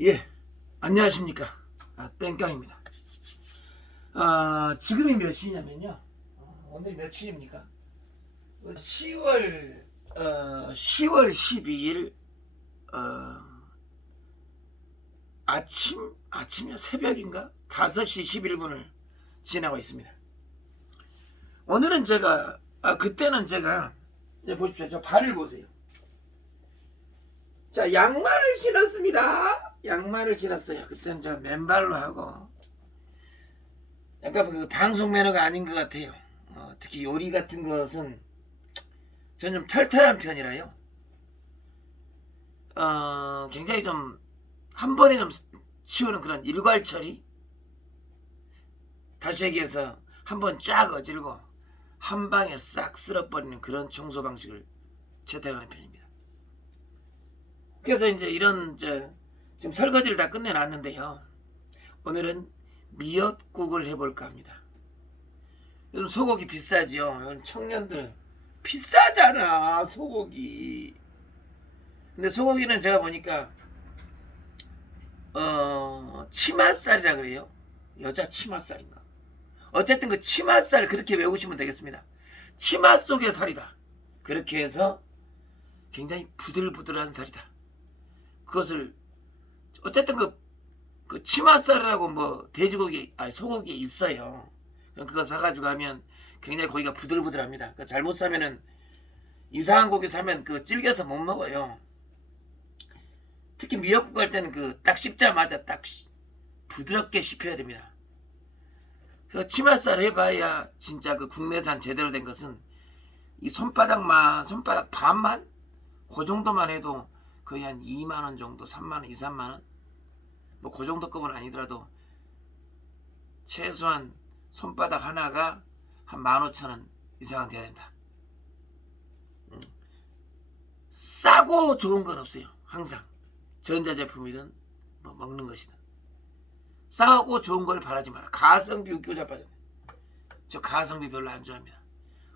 예, 안녕하십니까. 땡깡입니다. 지금이 몇 시냐면요. 오늘이 며칠입니까? 10월 12일, 아침이야, 새벽인가? 5시 11분을 지나고 있습니다. 오늘은 그때는 제가, 이제 보십시오. 저 발을 보세요. 자, 양말을 신었습니다. 양말을 신었어요. 그때는 제가 맨발로 하고, 약간 그 방송 매너가 아닌 것 같아요. 특히 요리 같은 것은 저는 좀 털털한 편이라요. 굉장히 좀 한 번에 좀 치우는 그런 일괄 처리. 다시 얘기해서 한 번 쫙 어지르고 한 방에 싹 쓸어버리는 그런 청소 방식을 채택하는 편입니다. 그래서 이제 지금 설거지를 다 끝내놨는데요. 오늘은 미역국을 해볼까 합니다. 요즘 소고기 비싸지요. 요즘 청년들 비싸잖아, 소고기. 근데 소고기는 제가 보니까 치맛살이라 그래요. 여자 치맛살인가? 어쨌든 그 치맛살 그렇게 외우시면 되겠습니다. 치맛 속의 살이다. 그렇게 해서 굉장히 부들부들한 살이다. 그것을 어쨌든 그 치맛살이라고 뭐 돼지고기 소고기에 있어요. 그럼 그거 사가지고 하면 굉장히 고기가 부들부들합니다. 잘못 사면은 이상한 고기 사면 그 질겨서 못 먹어요. 특히 미역국 할 때는 딱 씹자마자 딱 부드럽게 씹혀야 됩니다. 그래서 치맛살 해봐야 진짜 그 국내산 제대로 된 것은 이 손바닥 반만 그 정도만 해도 거의 한 2만원 정도, 3만원, 2, 3만원, 뭐 그 정도 급은 아니더라도 최소한 손바닥 하나가 한 15,000원 이상은 돼야 된다. 싸고 좋은 건 없어요. 항상 전자제품이든 뭐 먹는 것이든 싸고 좋은 걸 바라지 마라. 가성비 웃기고 자빠졌네. 저 가성비 별로 안 좋아합니다.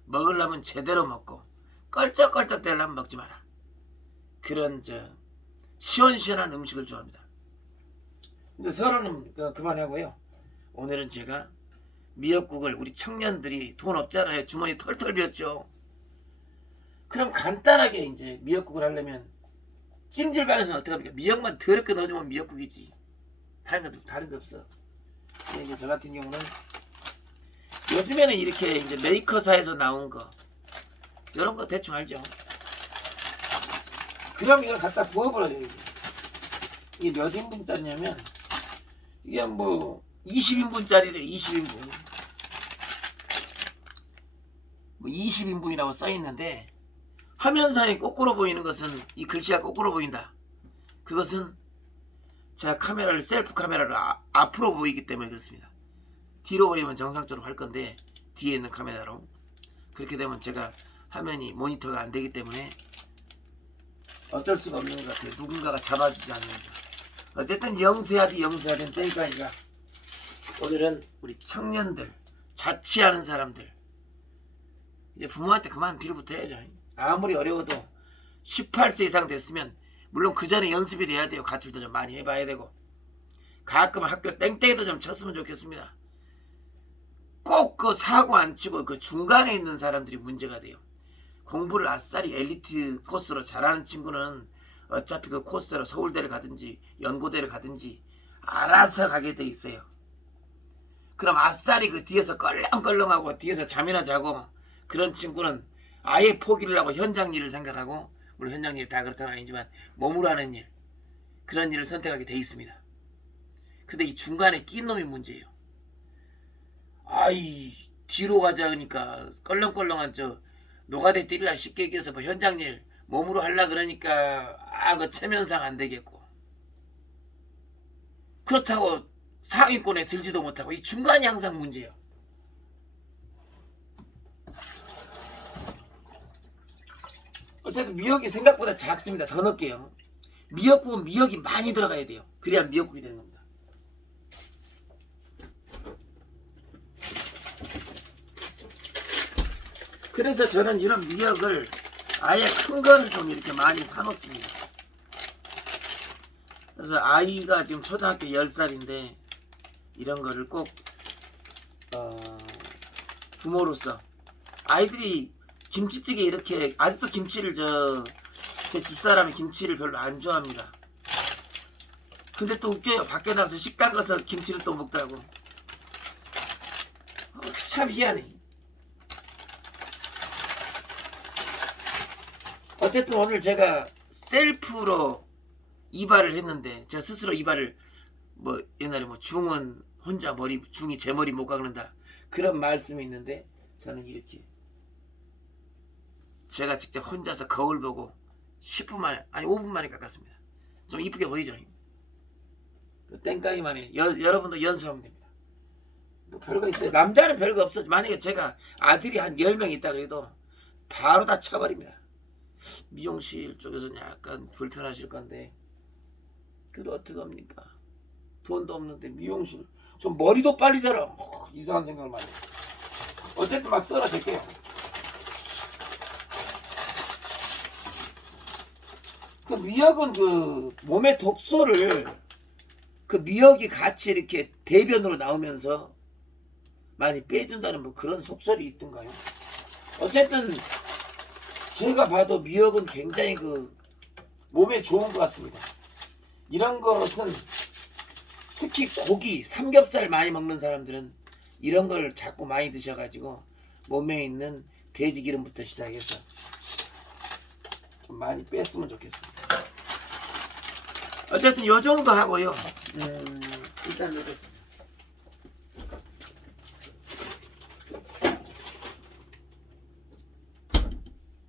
먹으려면 제대로 먹고 껄쩍껄쩍 대려면 먹지 마라. 그런 시원시원한 음식을 좋아합니다. 근데 서로는 그만하고요. 오늘은 제가 미역국을, 우리 청년들이 돈 없잖아요. 주머니 털털 비었죠. 그럼 간단하게 이제 미역국을 하려면 찜질방에서는 어떻게 합니까? 미역만 더럽게 넣어주면 미역국이지. 다른 거 없어. 이제 저 같은 경우는 요즘에는 이렇게 이제 메이커사에서 나온 거 이런 거 대충 알죠. 그럼 이걸 갖다 부어버려요. 이게 몇 인분짜리냐면 이게 뭐 20인분짜리래. 20인분. 뭐 20인분이라고 써있는데 화면상에 거꾸로 보이는 것은, 이 글씨가 거꾸로 보인다. 그것은 제가 셀프 카메라를 앞으로 보이기 때문에 그렇습니다. 뒤로 보이면 정상적으로 할 건데 뒤에 있는 카메라로 그렇게 되면 제가 화면이 모니터가 안 되기 때문에 어쩔 수가 없는 것 같아요. 누군가가 잡아주지 않는 거. 어쨌든 영세하든 땡깡이가 오늘은 우리 청년들, 자취하는 사람들, 이제 부모한테 그만 빌부터 해야죠. 아무리 어려워도 18세 이상 됐으면, 물론 그 전에 연습이 돼야 돼요. 가출도 좀 많이 해봐야 되고 가끔 학교 땡땡이도 좀 쳤으면 좋겠습니다. 꼭 그 사고 안 치고 그 중간에 있는 사람들이 문제가 돼요. 공부를 아싸리 엘리트 코스로 잘하는 친구는 어차피 그 코스대로 서울대를 가든지 연고대를 가든지 알아서 가게 돼 있어요. 그럼 아싸리 그 뒤에서 껄렁껄렁하고 뒤에서 잠이나 자고 그런 친구는 아예 포기를 하고 현장 일을 생각하고, 물론 현장 일이 다 그렇다는 아니지만 몸으로 하는 일, 그런 일을 선택하게 돼 있습니다. 근데 이 중간에 낀 놈이 문제예요. 뒤로 가자 그러니까 껄렁껄렁한 노가대 뛰려 쉽게 얘기해서 뭐 현장 일 몸으로 하려 그러니까 그 체면상 안 되겠고, 그렇다고 상위권에 들지도 못하고, 이 중간이 항상 문제예요. 어쨌든 미역이 생각보다 작습니다. 더 넣을게요. 미역국은 미역이 많이 들어가야 돼요. 그래야 미역국이 되는 겁니다. 그래서 저는 이런 미역을 아예 큰 거를 좀 이렇게 많이 사놓습니다. 그래서 아이가 지금 초등학교 10살인데 이런 거를 꼭 부모로서 아이들이 김치찌개 이렇게 아직도 김치를 제 집사람이 김치를 별로 안 좋아합니다. 근데 또 웃겨요. 밖에 나가서 식당 가서 김치를 또 먹더라고. 참 희한해. 어쨌든 오늘 제가 셀프로 이발을 했는데 제가 스스로 이발을 뭐 옛날에 뭐 중은 혼자 중이 제 머리 못 깎는다 그런 말씀이 있는데 저는 이렇게 제가 직접 혼자서 거울 보고 10분 만에 아니 5분 만에 깎았습니다. 좀 이쁘게 보이죠? 그 땡깡이만에 여러분도 연습하면 됩니다. 뭐 별거 있어요. 남자는 별거 없어. 만약에 제가 아들이 한 10명 있다 그래도 바로 다 쳐버립니다. 미용실 쪽에서는 약간 불편하실 건데 그래도 어떡합니까? 돈도 없는데 미용실 저 머리도 빨리 자라. 이상한 생각을 많이 해요. 어쨌든 막 썰어질게요. 그 미역은 그 몸의 독소를 그 미역이 같이 이렇게 대변으로 나오면서 많이 빼준다는 뭐 그런 속설이 있던가요? 어쨌든 제가 봐도 미역은 굉장히 그 몸에 좋은 것 같습니다. 이런 것은 특히 고기, 삼겹살 많이 먹는 사람들은 이런 걸 자꾸 많이 드셔가지고 몸에 있는 돼지 기름부터 시작해서 좀 많이 뺐으면 좋겠습니다. 어쨌든 요 정도 하고요. 일단 이렇습니다.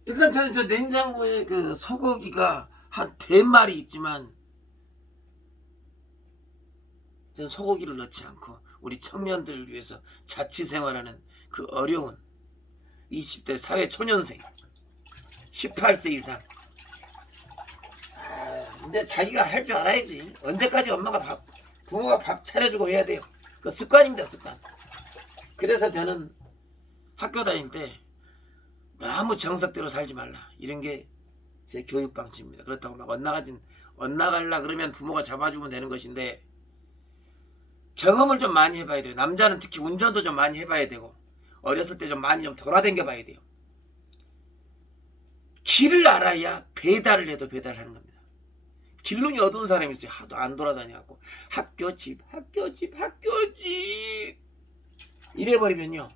일단 저는 저 냉장고에 그 소고기가 한 4마리 있지만 저는 소고기를 넣지 않고 우리 청년들을 위해서 자취생활하는 그 어려운 20대 사회 초년생 18세 이상 이제 자기가 할 줄 알아야지. 언제까지 부모가 밥 차려주고 해야 돼요. 그 습관입니다, 습관. 그래서 저는 학교 다닐 때 너무 정석대로 살지 말라 이런 게 제 교육 방침입니다. 그렇다고 막 엇나갈라 그러면 부모가 잡아주면 되는 것인데 경험을 좀 많이 해봐야 돼요. 남자는 특히 운전도 좀 많이 해봐야 되고 어렸을 때 좀 많이 좀 돌아다녀 봐야 돼요. 길을 알아야 배달을 해도 배달하는 겁니다. 길눈이 어두운 사람이 있어요. 하도 안 돌아다녀갖고 학교 집 이래버리면요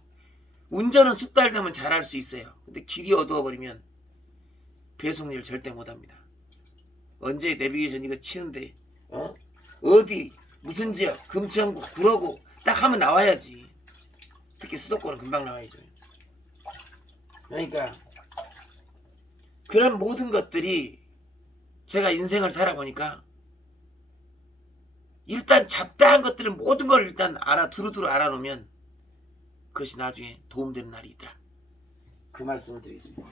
운전은 숙달되면 잘할 수 있어요. 근데 길이 어두워버리면 배송 일 절대 못합니다. 언제 내비게이션 이거 치는데 어디 무슨 지역 금천구 구로구 딱 하면 나와야지. 특히 수도권은 금방 나와야죠. 그러니까 그런 모든 것들이 제가 인생을 살아보니까 일단 잡다한 것들은 모든 걸 일단 두루두루 알아놓으면 그것이 나중에 도움되는 날이 있더라. 그 말씀을 드리겠습니다.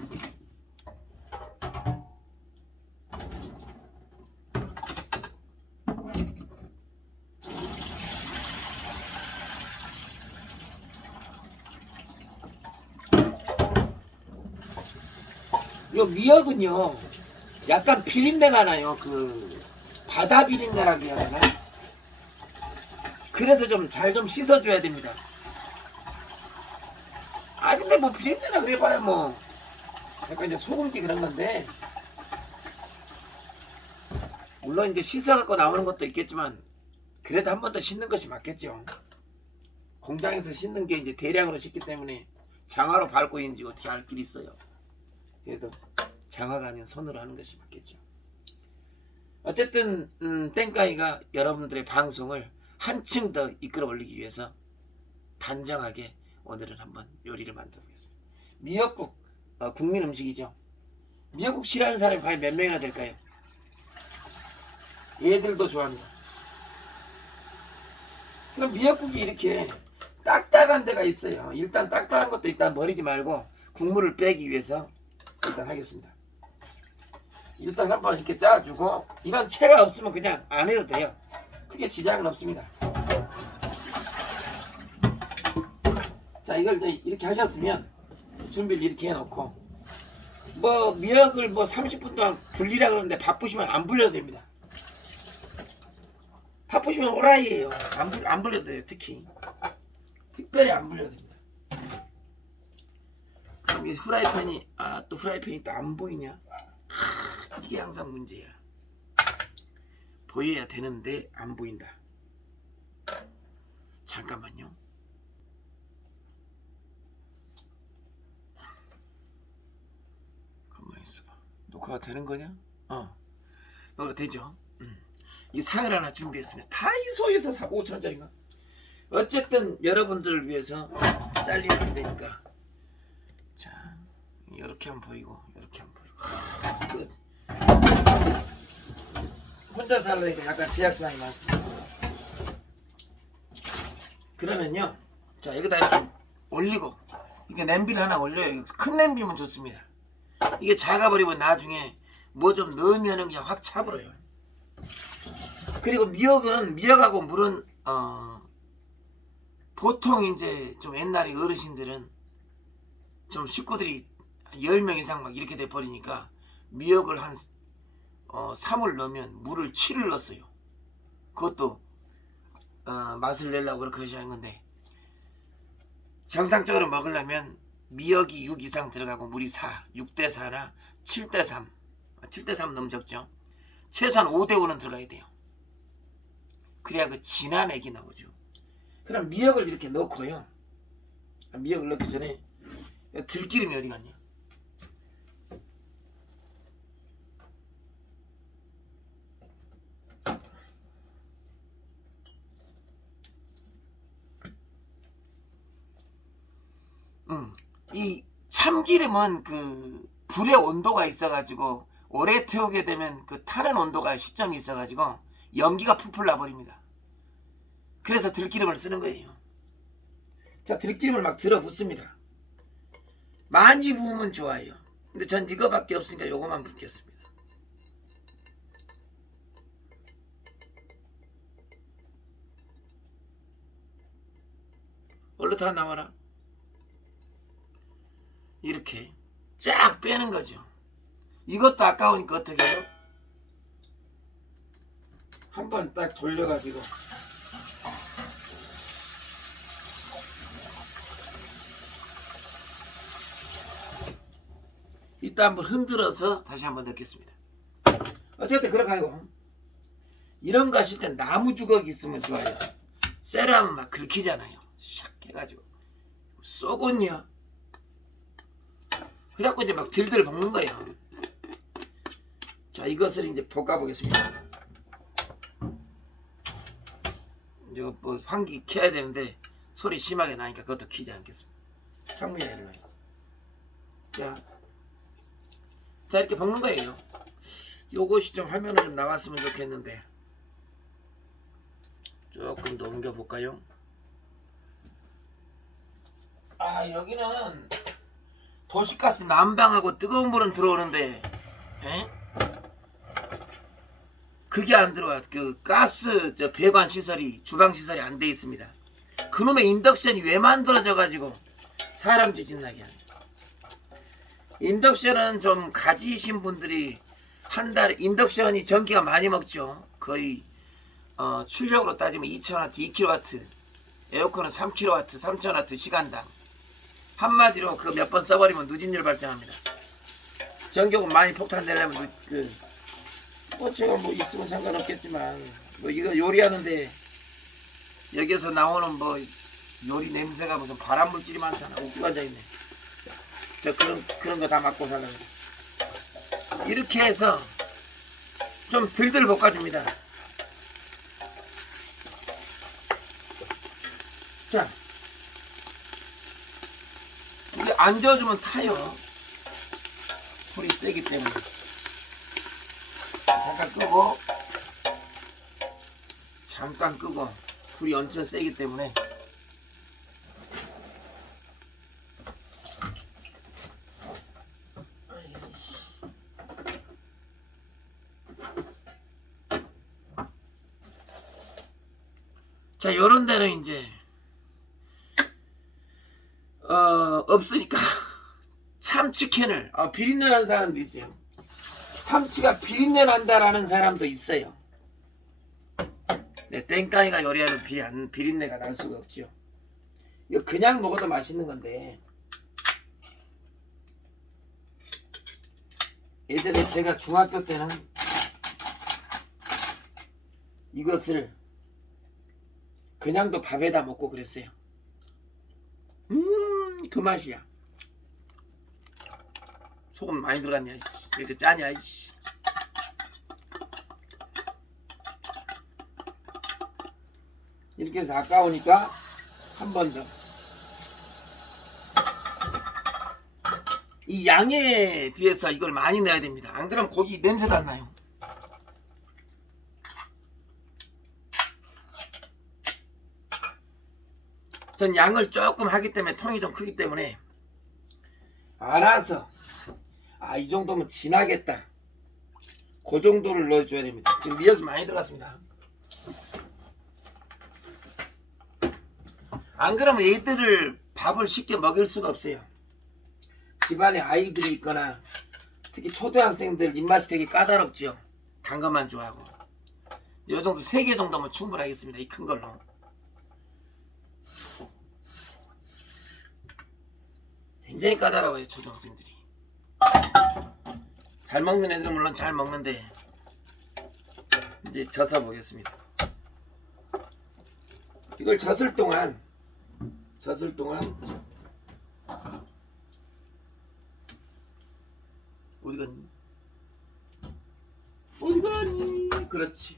이 미역은요 약간 비린내가 나요. 그 바다 비린내라고 해야 되나? 그래서 좀 잘 좀 씻어줘야 됩니다. 아 근데 뭐 비린내나 그래봐야 뭐 약간 이제 소금기 그런 건데 물론 이제 씻어갖고 나오는 것도 있겠지만 그래도 한 번 더 씻는 것이 맞겠죠. 공장에서 씻는 게 이제 대량으로 씻기 때문에 장화로 밟고 있는지 어떻게 알 길이 있어요. 그래도 장화가 아닌 손으로 하는 것이 맞겠죠. 어쨌든 땡까이가 여러분들의 방송을 한층 더 이끌어 올리기 위해서 단정하게 오늘은 한번 요리를 만들어 보겠습니다. 미역국 국민 음식이죠. 미역국 싫어하는 사람이 과연 몇 명이나 될까요? 얘들도 좋아합니다. 그럼 미역국이 이렇게 딱딱한 데가 있어요. 일단 딱딱한 것도 일단 버리지 말고 국물을 빼기 위해서 일단 하겠습니다. 일단 한번 이렇게 짜주고 이런 채가 없으면 그냥 안 해도 돼요. 크게 지장은 없습니다. 자 이걸 이제 이렇게 하셨으면 준비를 이렇게 해놓고 뭐 미역을 뭐 30분 동안 불리라 그러는데 바쁘시면 안 불려도 됩니다. 바쁘시면 오라이에요. 안 불려도 돼요. 특별히 안 불려도 됩니다. 그럼 이 후라이팬이 또 후라이팬이 또 안 보이냐? 이게 항상 문제야. 보여야 되는데 안 보인다. 잠깐만요. 가만히 있어봐. 녹화가 되는 거냐? 녹화가 되죠. 이 상을 하나 준비했습니다. 다이소에서 5,000원짜리인가? 어쨌든 여러분들을 위해서 잘리면 안 되니까. 자, 이렇게 하면 보이고 이렇게 하면 보이고. 혼자 살려니까 약간 제약사항이 많습니다. 그러면요, 자 여기다 이렇게 올리고, 이게 냄비를 하나 올려요. 큰 냄비면 좋습니다. 이게 작아버리면 나중에 뭐 좀 넣으면은 그냥 확 차버려요. 그리고 미역하고 물은 보통 이제 좀 옛날에 어르신들은 좀 식구들이 10명 이상 막 이렇게 돼 버리니까 미역을 한 3을 넣으면 물을 7을 넣었어요. 그것도 맛을 내려고 그렇게 하시는 건데, 정상적으로 먹으려면 미역이 6 이상 들어가고 물이 4, 6대4나 7대3, 7대3 너무 적죠. 최소한 5대5는 들어가야 돼요. 그래야 그 진한 액이 나오죠. 그럼 미역을 이렇게 넣고요. 미역을 넣기 전에 들기름이 어디 갔냐? 이 참기름은 그 불의 온도가 있어가지고 오래 태우게 되면 그 타는 온도가 시점이 있어가지고 연기가 풀풀 나버립니다. 그래서 들기름을 쓰는 거예요. 자, 들기름을 막 들어 붓습니다. 많이 부으면 좋아요. 근데 전 이거밖에 없으니까 요거만 붓겠습니다. 얼른 다 나와라. 이렇게 쫙 빼는 거죠. 이것도 아까우니까 어떻게 해요? 한 번 딱 돌려가지고 이따 한번 흔들어서 다시 한번 넣겠습니다. 어쨌든 그렇게 하고, 이런 거 하실 때 나무 주걱 있으면 좋아요. 쇠라면 막 긁히잖아요. 샥 해가지고 쏘곤요. 그래갖고 이제 막 들들 볶는 거예요. 자, 이것을 이제 볶아보겠습니다. 이제 뭐 환기 켜야 되는데 소리 심하게 나니까 그것도 키지 않겠습니다. 창문이 내려놔요. 자, 이렇게 볶는 거예요. 요것이 좀 화면에 좀 나왔으면 좋겠는데, 조금 더 옮겨볼까요? 여기는 도시가스 난방하고 뜨거운 물은 들어오는데, 그게 안 들어와요. 그 가스 배관 시설이, 주방 시설이 안 돼 있습니다. 그놈의 인덕션이 왜 만들어져 가지고 사람 지진나게 하네. 인덕션은 좀 가지신 분들이 한 달에, 인덕션이 전기가 많이 먹죠. 거의 출력으로 따지면 2000W, 2kW, 에어컨은 3kW, 3000W 시간당. 한마디로 그 몇 번 써버리면 누진율 발생합니다. 전기요금 많이 폭탄되려면 제가 뭐 있으면 상관없겠지만, 뭐 이거 요리하는데 여기에서 나오는 뭐 요리 냄새가 무슨 발암 물질이 많잖아. 웃기고 앉아있네. 저 그런 거 다 맞고 살려고. 이렇게 해서 좀 들들 볶아줍니다. 자, 이게 안 저어주면 타요. 불이 세기 때문에. 잠깐 끄고 불이 엄청 세기 때문에. 자, 요런 데는 이제 없으니까 참치캔을 비린내 나는 사람도 있어요. 참치가 비린내 난다라는 사람도 있어요. 네, 땡깡이가 요리하는 비린내가 날 수가 없지요. 이거 그냥 먹어도 맛있는 건데 예전에 제가 중학교 때는 이것을 그냥도 밥에다 먹고 그랬어요. 그 맛이야. 소금 많이 들어갔냐? 왜 이렇게 짜냐? 이렇게 해서 아까우니까 한 번 더. 이 양에 비해서 이걸 많이 넣어야 됩니다. 안 그러면 고기 냄새가 안 나요. 전 양을 조금 하기 때문에 통이 좀 크기 때문에 알아서 이 정도면 진하겠다. 그 정도를 넣어줘야 됩니다. 지금 미역이 많이 들어갔습니다. 안 그러면 얘들을 밥을 쉽게 먹일 수가 없어요. 집안에 아이들이 있거나 특히 초등학생들 입맛이 되게 까다롭죠. 단 것만 좋아하고. 이 정도 3개 정도면 충분하겠습니다. 이 큰 걸로. 굉장히 까다로워요, 초등학생들이. 잘 먹는 애들은 물론 잘 먹는데 이제 져서 보겠습니다. 이걸 젓을 동안 어디 갔니? 그렇지.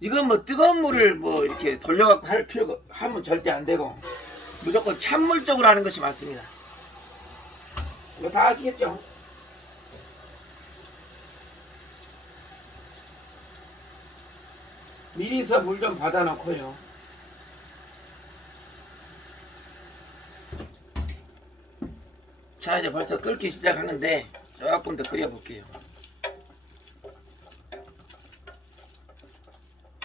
이건 뭐 뜨거운 물을 뭐 이렇게 돌려갖고 할 필요가 하면 절대 안 되고 무조건 찬물적으로 하는 것이 맞습니다. 이거 다 아시겠죠? 미리서 물 좀 받아 놓고요. 자, 이제 벌써 끓기 시작하는데 조금 더 끓여 볼게요.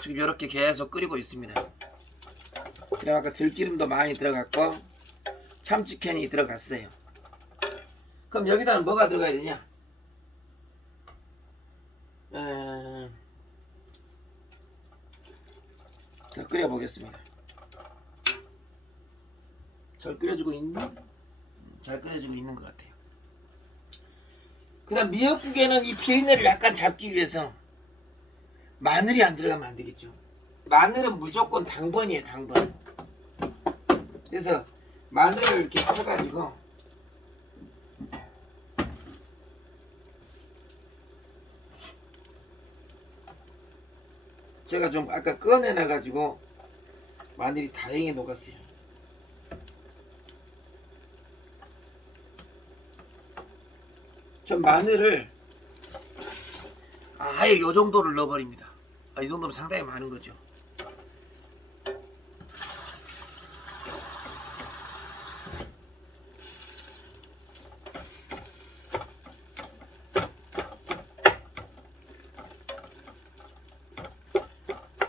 지금 이렇게 계속 끓이고 있습니다. 그럼 아까 들기름도 많이 들어갔고 참치캔이 들어갔어요. 그럼 여기다는 뭐가 들어가야 되냐? 자, 끓여 보겠습니다. 잘 끓여주고 있니? 잘 끓여지고 있는 것 같아요. 그 다음 미역국에는 이 비린내를 약간 잡기 위해서 마늘이 안 들어가면 안 되겠죠. 마늘은 무조건 당번이에요, 당번. 그래서 마늘을 이렇게 쳐가지고 제가 좀 아까 꺼내놔가지고 마늘이 다행히 녹았어요. 전 마늘을 아예 요 정도를 넣어버립니다. 이 정도면 상당히 많은 거죠.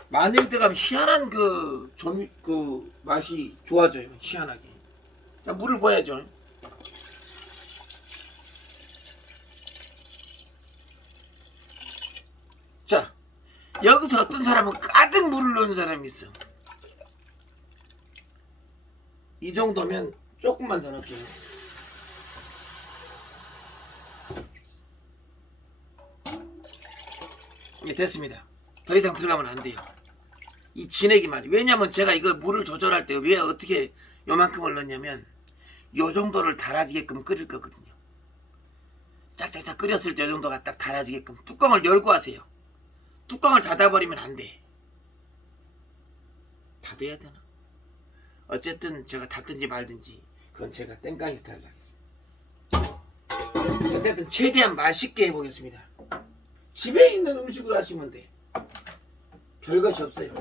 마늘 들어가면 희한한 그 맛이 좋아져요. 희한하게. 자, 물을 부어야죠. 자, 여기서 어떤 사람은 가득 물을 넣는 사람이 있어. 이 정도면 조금만 더 넣을게요. 예, 됐습니다. 더 이상 들어가면 안 돼요. 이 진액이 맞아. 왜냐면 제가 이거 물을 조절할 때 왜 어떻게 요만큼을 넣냐면 요 정도를 달아지게끔 끓일 거거든요. 짝짝짝 끓였을 때 요 정도가 딱 달아지게끔 뚜껑을 열고 하세요. 뚜껑을 닫아버리면 안 돼. 닫아야 되나? 어쨌든 제가 닫든지 말든지 그건 제가 땡깡이 스타일로 하겠습니다. 어쨌든 최대한 맛있게 해보겠습니다. 집에 있는 음식으로 하시면 돼. 별것이 없어요.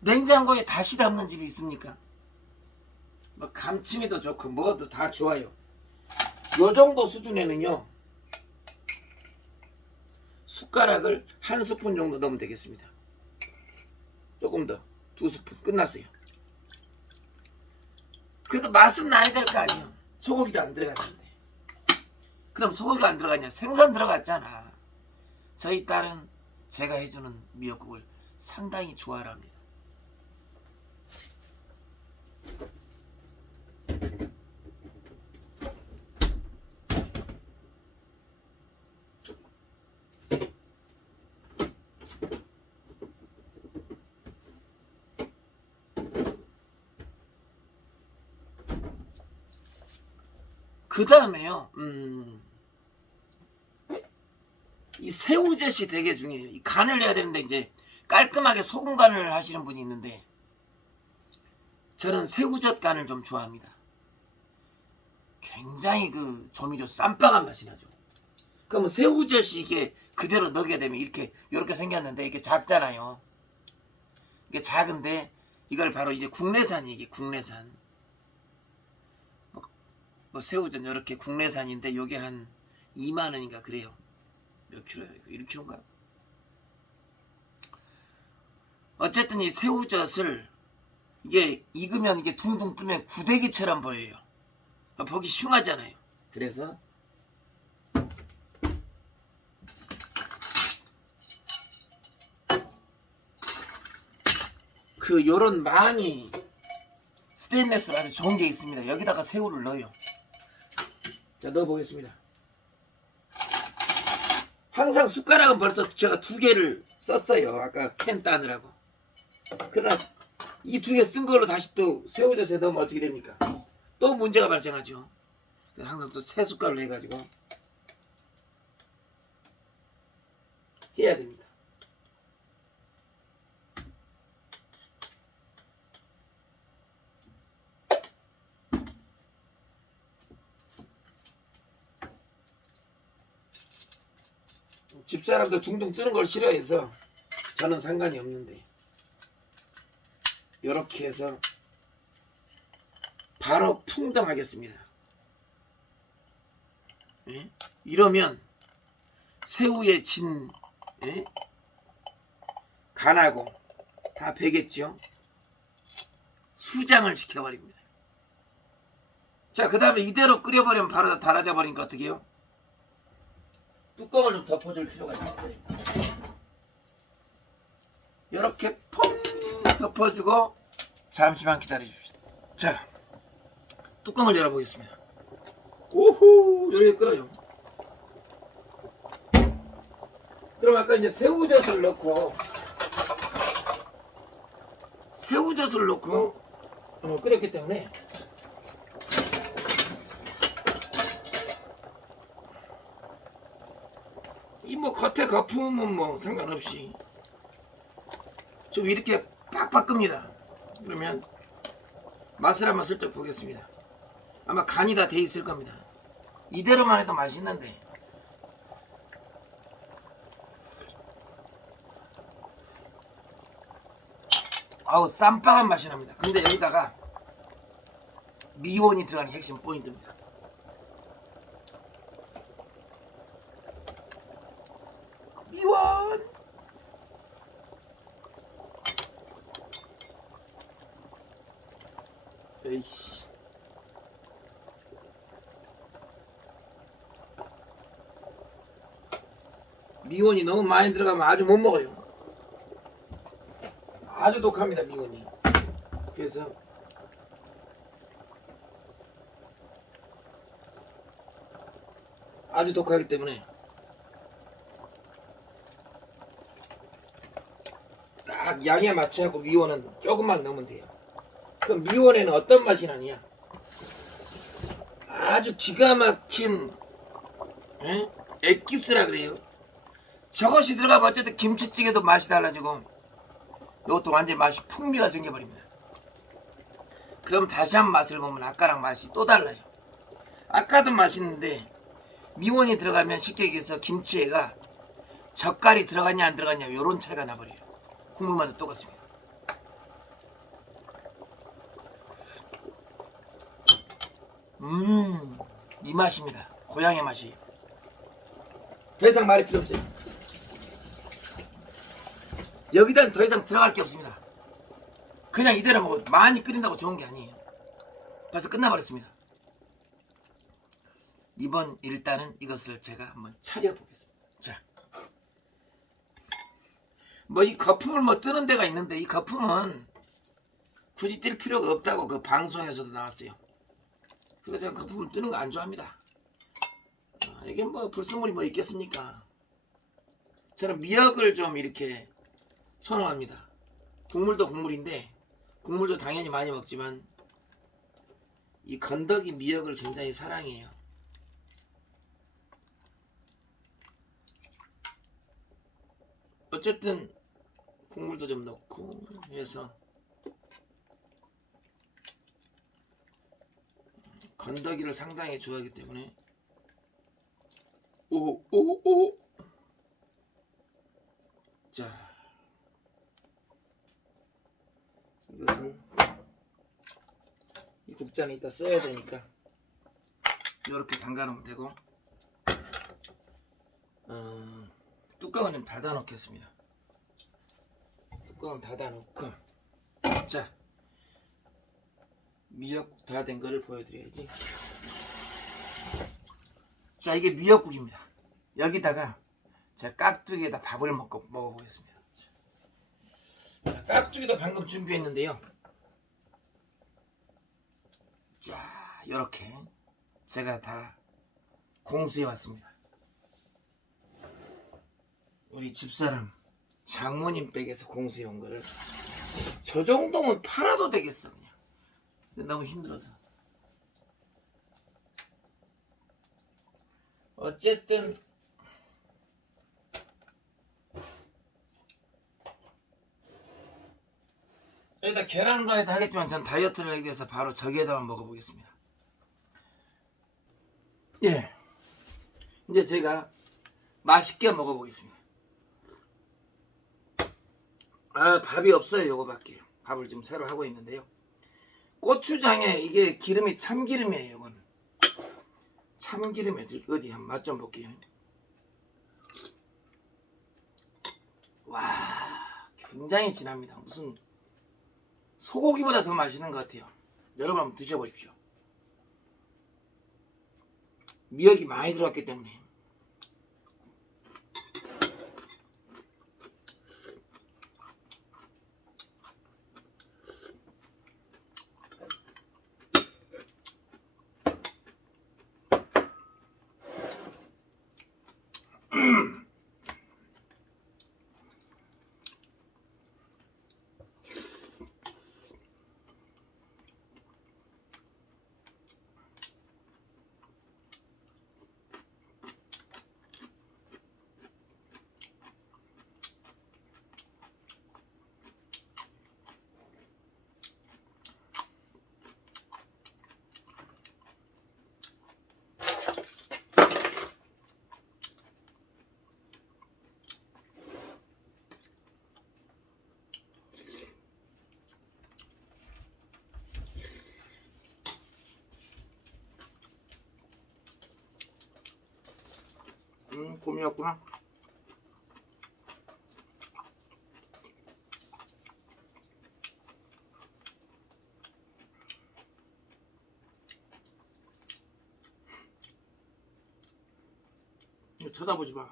냉장고에 다시 담는 집이 있습니까? 뭐 감칠이도 좋고 뭐도 다 좋아요. 요 정도 수준에는요 숟가락을 1스푼 정도 넣으면 되겠습니다. 조금 더 2스푼 끝났어요. 그래도 맛은 나야 될 거 아니에요. 소고기도 안 들어갔는데. 그럼 소고기가 안 들어갔냐? 생선 들어갔잖아. 저희 딸은 제가 해주는 미역국을 상당히 좋아합니다. 그 다음에요, 이 새우젓이 되게 중요해요. 이 간을 해야 되는데, 이제 깔끔하게 소금 간을 하시는 분이 있는데, 저는 새우젓 간을 좀 좋아합니다. 굉장히 그 조미료 쌈박한 맛이 나죠. 그러면 새우젓이 이게 그대로 넣게 되면 이렇게 생겼는데, 이게 작잖아요. 이게 작은데, 이걸 바로 이제 국내산이, 이게 국내산. 뭐 새우젓 이렇게 국내산인데 요게 한 2만원인가 그래요. 몇 킬로예요? 1킬로인가? 어쨌든 이 새우젓을 이게 익으면 이게 둥둥 뜨면 구데기처럼 보여요. 보기 흉하잖아요. 그래서 그 요런 망이 스테인레스로 아주 좋은 게 있습니다. 여기다가 새우를 넣어요. 자, 넣어보겠습니다. 항상 숟가락은 벌써 제가 2개를 썼어요. 아까 캔 따느라고. 그러나 이 2개 쓴 걸로 다시 또 새우젓에 넣으면 어떻게 됩니까? 또 문제가 발생하죠. 그래서 항상 또 새 숟갈로 해가지고 해야 됩니다. 집사람들 둥둥 뜨는 걸 싫어해서 저는 상관이 없는데 이렇게 해서 바로 풍덩하겠습니다. 예? 이러면 새우에 진 예? 간하고 다 배겠죠. 수장을 시켜버립니다. 자, 그 다음에 이대로 끓여버리면 바로 달아져 버리니까 어떻게 해요? 뚜껑을 좀 덮어줄 필요가 있어요. 이렇게 퐁 덮어주고 잠시만 기다려줍시다. 자, 뚜껑을 열어보겠습니다. 오호, 이렇게 끓어요. 그럼 아까 이제 새우젓을 넣고 끓였기 때문에 이 뭐 겉에 거품은 뭐 상관없이 좀 이렇게 팍팍 끕니다. 그러면 맛을 한번 슬쩍 보겠습니다. 아마 간이 다 돼 있을 겁니다. 이대로만 해도 맛있는데 아우 쌈박한 맛이 납니다. 근데 여기다가 미원이 들어가는 핵심 포인트입니다. 미원 에이씨 미원이 너무 많이 들어가면 아주 못 먹어요. 아주 독합니다 미원이. 그래서 아주 독하기 때문에 딱 양에 맞춰갖고 미원은 조금만 넣으면 돼요. 그럼 미원에는 어떤 맛이 나냐? 아주 기가 막힌 액기스라 그래요. 저것이 들어가면 어쨌든 김치찌개도 맛이 달라지고 이것도 완전 맛이 풍미가 생겨버립니다. 그럼 다시 한 맛을 보면 아까랑 맛이 또 달라요. 아까도 맛있는데 미원이 들어가면 쉽게 얘기해서 김치에가 젓갈이 들어갔냐 안 들어갔냐 이런 차이가 나버려요. 국물맛도 똑같습니다. 이 맛입니다. 고향의 맛이에요. 더 이상 말이 필요 없어요. 여기다는 더 이상 들어갈 게 없습니다. 그냥 이대로 먹어도 많이 끓인다고 좋은 게 아니에요. 벌써 끝나버렸습니다. 이번 일단은 이것을 제가 한번 차려보겠습니다. 자, 뭐 이 거품을 뭐 뜨는 데가 있는데 이 거품은 굳이 뜰 필요가 없다고 그 방송에서도 나왔어요. 그래서 제가 거품을 뜨는 거 안 좋아합니다. 이게 뭐 불순물이 뭐 있겠습니까? 저는 미역을 좀 이렇게 선호합니다. 국물도 국물인데 국물도 당연히 많이 먹지만 이 건더기 미역을 굉장히 사랑해요. 어쨌든 국물도 좀 넣고 해서 건더기를 상당히 좋아하기 때문에 오오오 자 이것은 이 국자는 이따 써야 되니까 이렇게 담가 놓으면 되고 뚜껑은 좀 닫아 놓겠습니다. 뚜껑은 닫아 놓고 자 미역국 다 된 거를 보여드려야지. 자 이게 미역국입니다. 여기다가 제가 깍두기에다 밥을 먹어보겠습니다. 자, 깍두기도 방금 준비했는데요. 자 이렇게 제가 다 공수해 왔습니다. 우리 집사람 장모님 댁에서 공수해 온 거를 저 정도면 팔아도 되겠어 그냥. 근데 너무 힘들어서 어쨌든 여기다 계란 후라이도 하겠지만 전 다이어트를 하기 위해서 바로 저기에다만 먹어보겠습니다. 예, 이제 제가 맛있게 먹어보겠습니다. 밥이 없어요. 요거밖에. 밥을 지금 새로 하고 있는데요. 고추장에 이게 기름이 참기름이에요. 이건 참기름에 어디 한 맛 좀 볼게요. 와 굉장히 진합니다. 무슨 소고기보다 더 맛있는 것 같아요. 여러분 한번 드셔보십시오. 미역이 많이 들어갔기 때문에. 곰이었구나. 쳐다보지 마.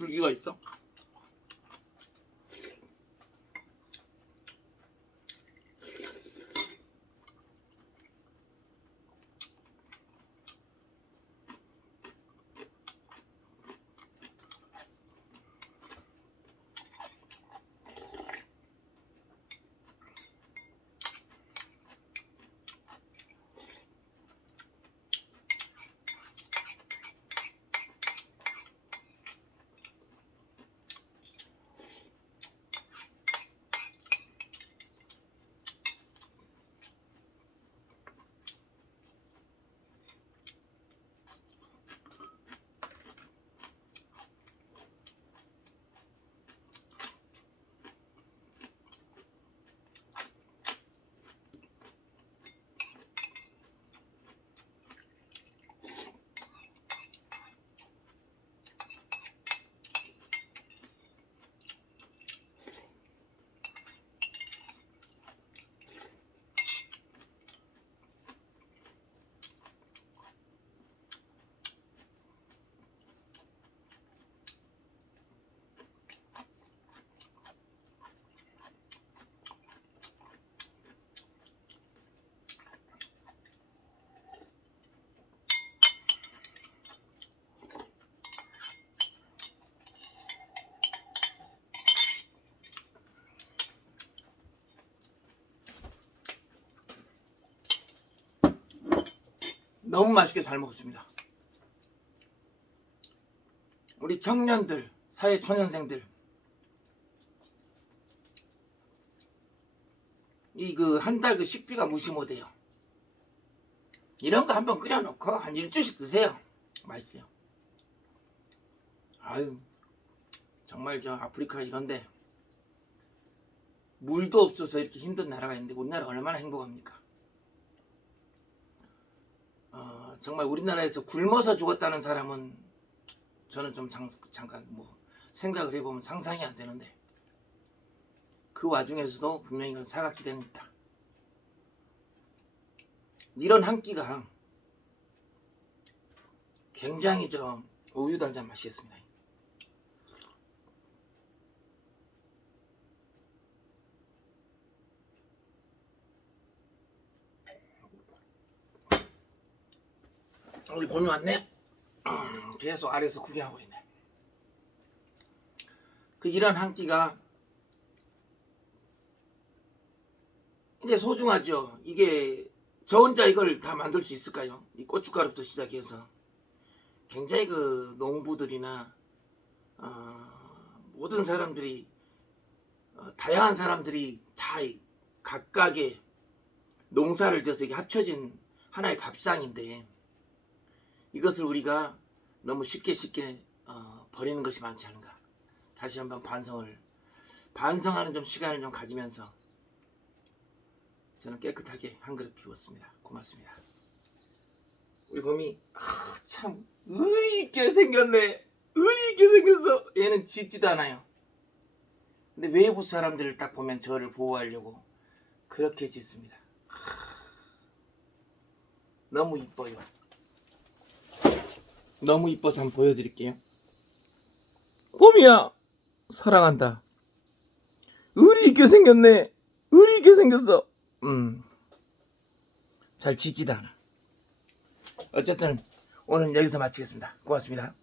줄기가 있어. 너무 맛있게 잘 먹었습니다. 우리 청년들, 사회초년생들, 이 그 한 달 그 식비가 무시 못해요. 이런 거 한번 끓여놓고 한 일주일씩 드세요. 맛있어요. 아유, 정말 저 아프리카 이런데 물도 없어서 이렇게 힘든 나라가 있는데 우리나라 얼마나 행복합니까? 정말 우리나라에서 굶어서 죽었다는 사람은 저는 좀 잠깐 뭐 생각을 해보면 상상이 안 되는데, 그 와중에서도 분명히 그런 사각지대는 있다. 이런 한 끼가 굉장히 저 우유도 한 잔 마시겠습니다. 우리 봄이 왔네. 계속 아래에서 구경하고 있네. 그 이런 한 끼가 이제 소중하죠. 이게 저 혼자 이걸 다 만들 수 있을까요? 이 고춧가루부터 시작해서 굉장히 그 농부들이나 모든 사람들이 다양한 사람들이 다 각각의 농사를 져서 이게 합쳐진 하나의 밥상인데, 이것을 우리가 너무 쉽게 버리는 것이 많지 않은가. 다시 한번 반성하는 좀 시간을 좀 가지면서 저는 깨끗하게 한 그릇 비웠습니다. 고맙습니다. 우리 봄이 참 의리 있게 생겼네. 의리 있게 생겼어. 얘는 짖지도 않아요. 근데 외부 사람들을 딱 보면 저를 보호하려고 그렇게 짖습니다. 너무 이뻐요. 너무 이뻐서 한번 보여드릴게요. 봄이야, 사랑한다. 의리 있게 생겼네. 의리 있게 생겼어. 잘 짖지도 않아. 어쨌든 오늘 여기서 마치겠습니다. 고맙습니다.